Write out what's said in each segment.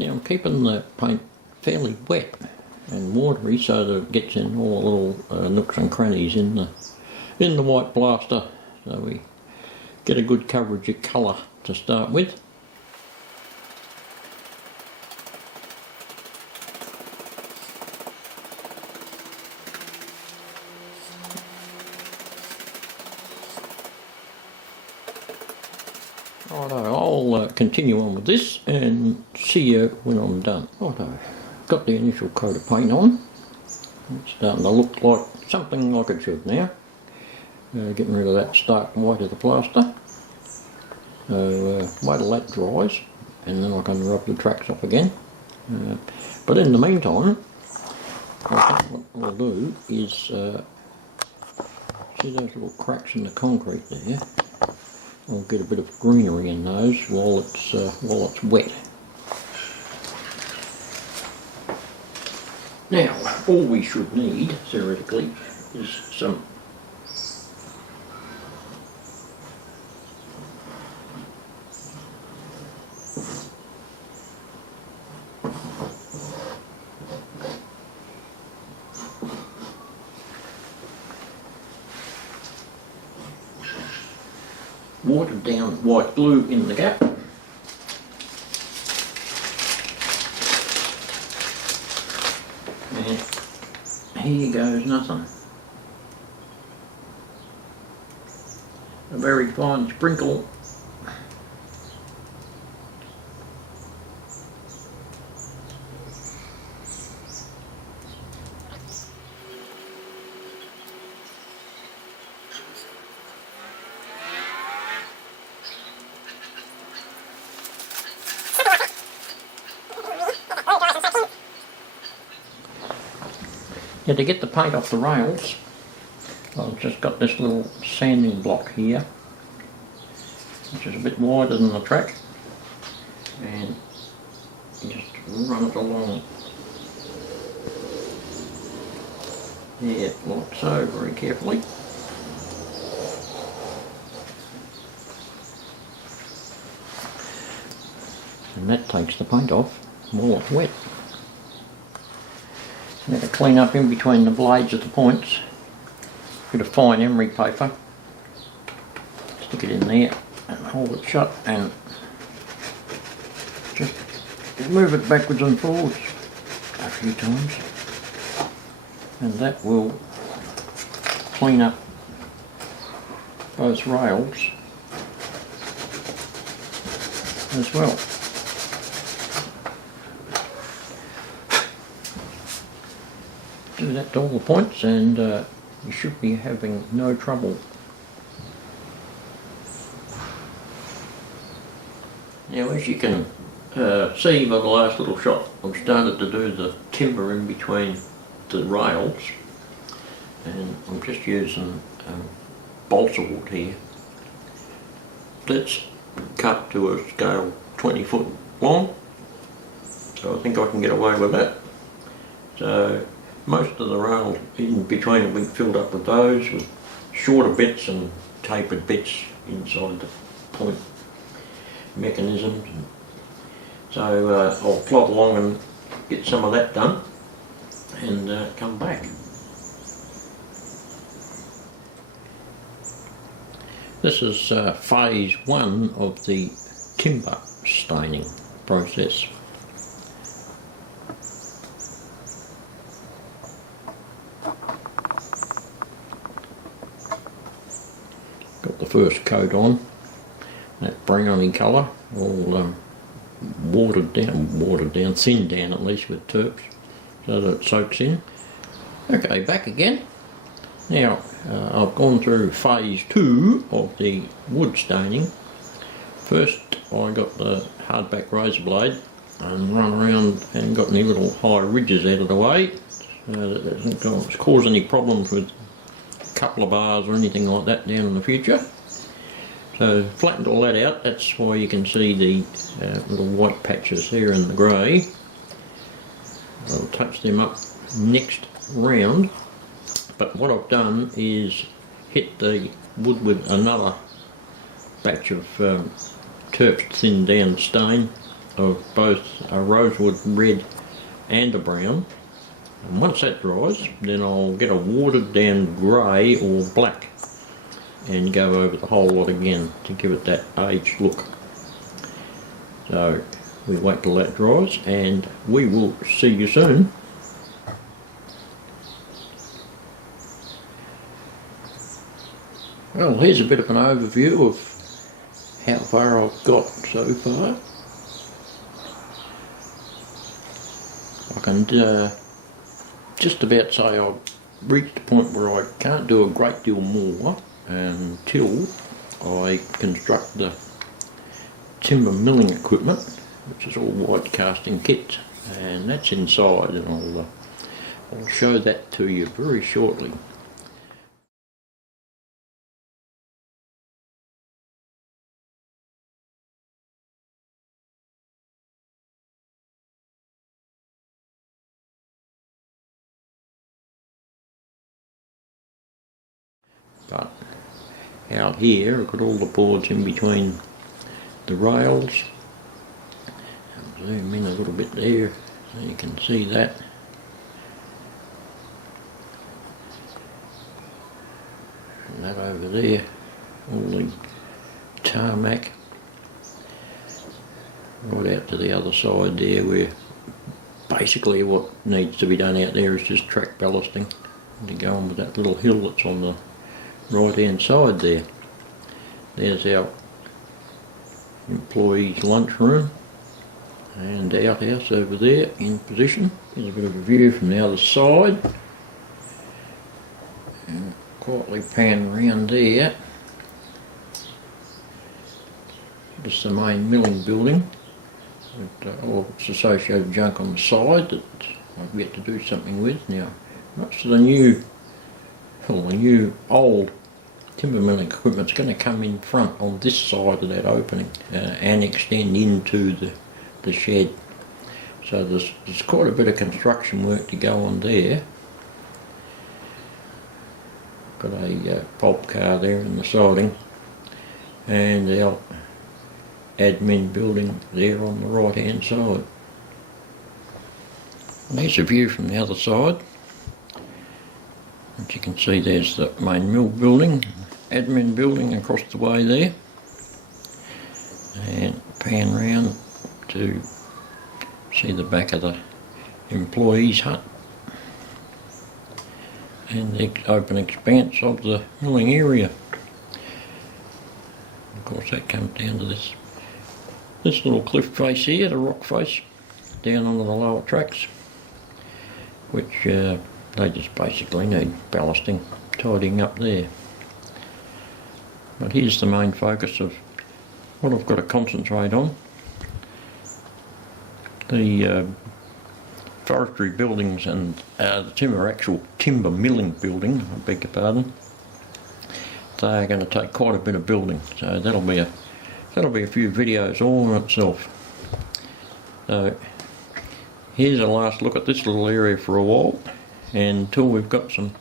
Now I'm keeping the paint fairly wet and watery so that it gets in all the little nooks and crannies in the white plaster, so we get a good coverage of colour to start with. Righto, I'll continue on with this and see you when I'm done. Righto, got the initial coat of paint on. It's starting to look like something like it should now. Getting rid of that stark white of the plaster. So wait till that dries and then I can rub the tracks off again. But in the meantime, I think what I'll do is see those little cracks in the concrete there. I'll get a bit of greenery in those while it's wet. Now, all we should need, theoretically, is some watered down white glue in the gap. And here goes nothing. A very fine sprinkle . Now to get the paint off the rails, I've just got this little sanding block here, which is a bit wider than the track, and just run it along there like so, very carefully. And that takes the paint off while it's wet. Now to clean up in between the blades of the points, a bit of fine emery paper, stick it in there and hold it shut and just move it backwards and forwards a few times, and that will clean up both rails as well. Do that to all the points and you should be having no trouble. Now, as you can see by the last little shot, I've started to do the timber in between the rails, and I'm just using balsa wood here. That's cut to a scale 20 foot long, so I think I can get away with that. So most of the rails in between have been filled up with those, with shorter bits and tapered bits inside the point mechanisms. So I'll plod along and get some of that done and come back. This is phase 1 of the timber staining process. Got the first coat on, that browny colour, all watered down, thinned down at least with terps, so that it soaks in. Okay, back again. Now I've gone through phase 2 of the wood staining. First I got the hardback razor blade and run around and got any little high ridges out of the way, so that it doesn't cause any problems with couple of bars or anything like that down in the future. So flattened all that out. That's why you can see the little white patches here in the grey. I'll touch them up next round, but what I've done is hit the wood with another batch of terps thinned down stain of both a rosewood red and a brown. And once that dries, then I'll get a watered down grey or black and go over the whole lot again to give it that aged look. So we wait till that dries and we will see you soon. Well, here's a bit of an overview of how far I've got so far. I can just about say I've reached the point where I can't do a great deal more until I construct the timber milling equipment, which is all white casting kits, and that's inside, and I'll show that to you very shortly. But out here I've got all the boards in between the rails. I'll zoom in a little bit there so you can see that. And that over there, all the tarmac. Right out to the other side there, where basically what needs to be done out there is just track ballasting to go on with that little hill that's on the right hand side there. There's our employees' lunchroom and outhouse over there in position. Here's a bit of a view from the other side. And quietly pan around there. Just the main milling building with all its associated junk on the side that I've yet to do something with. Now, most of the new old timber milling equipment's going to come in front on this side of that opening and extend into the shed. So there's quite a bit of construction work to go on there. Got a pulp car there in the siding, and our admin building there on the right hand side. And there's a view from the other side. As you can see, there's the main mill building, admin building across the way there, and pan round to see the back of the employees' hut and the open expanse of the milling area. Of course, that comes down to this little cliff face here, the rock face, down onto the lower tracks, which they just basically need ballasting, tidying up there. But here's the main focus of what I've got to concentrate on. The forestry buildings and the actual timber milling building, I beg your pardon, they are going to take quite a bit of building, so that'll be a few videos all in itself. So here's a last look at this little area for a while, until we've got some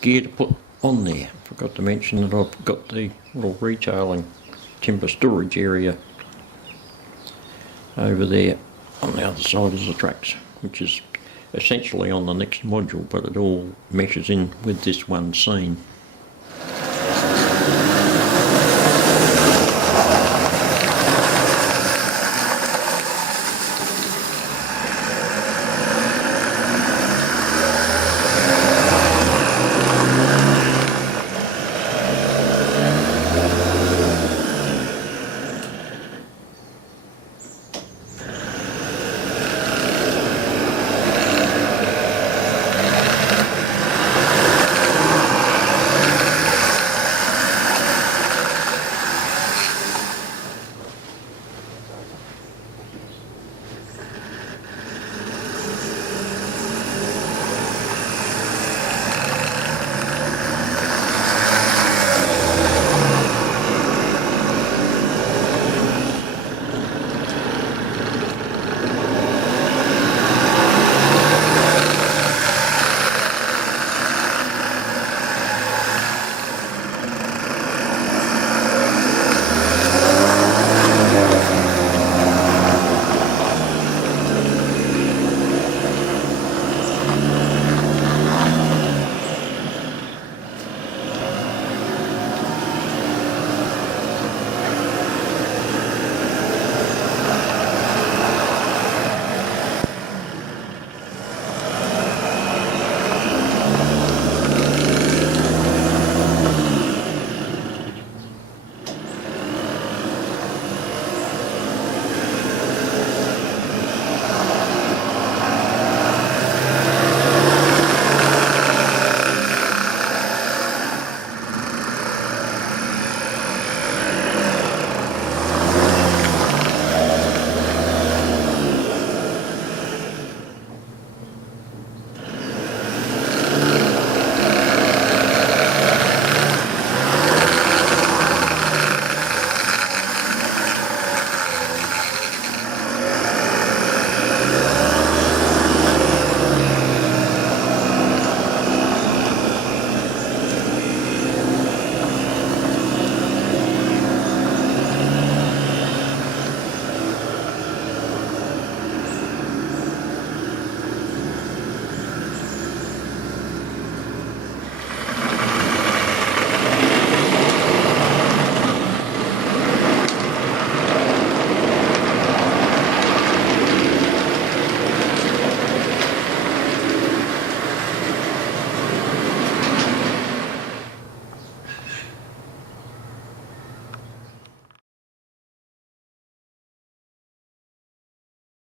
gear to put on there. Forgot to mention that I've got the little retailing timber storage area over there on the other side of the tracks, which is essentially on the next module, but it all meshes in with this one scene.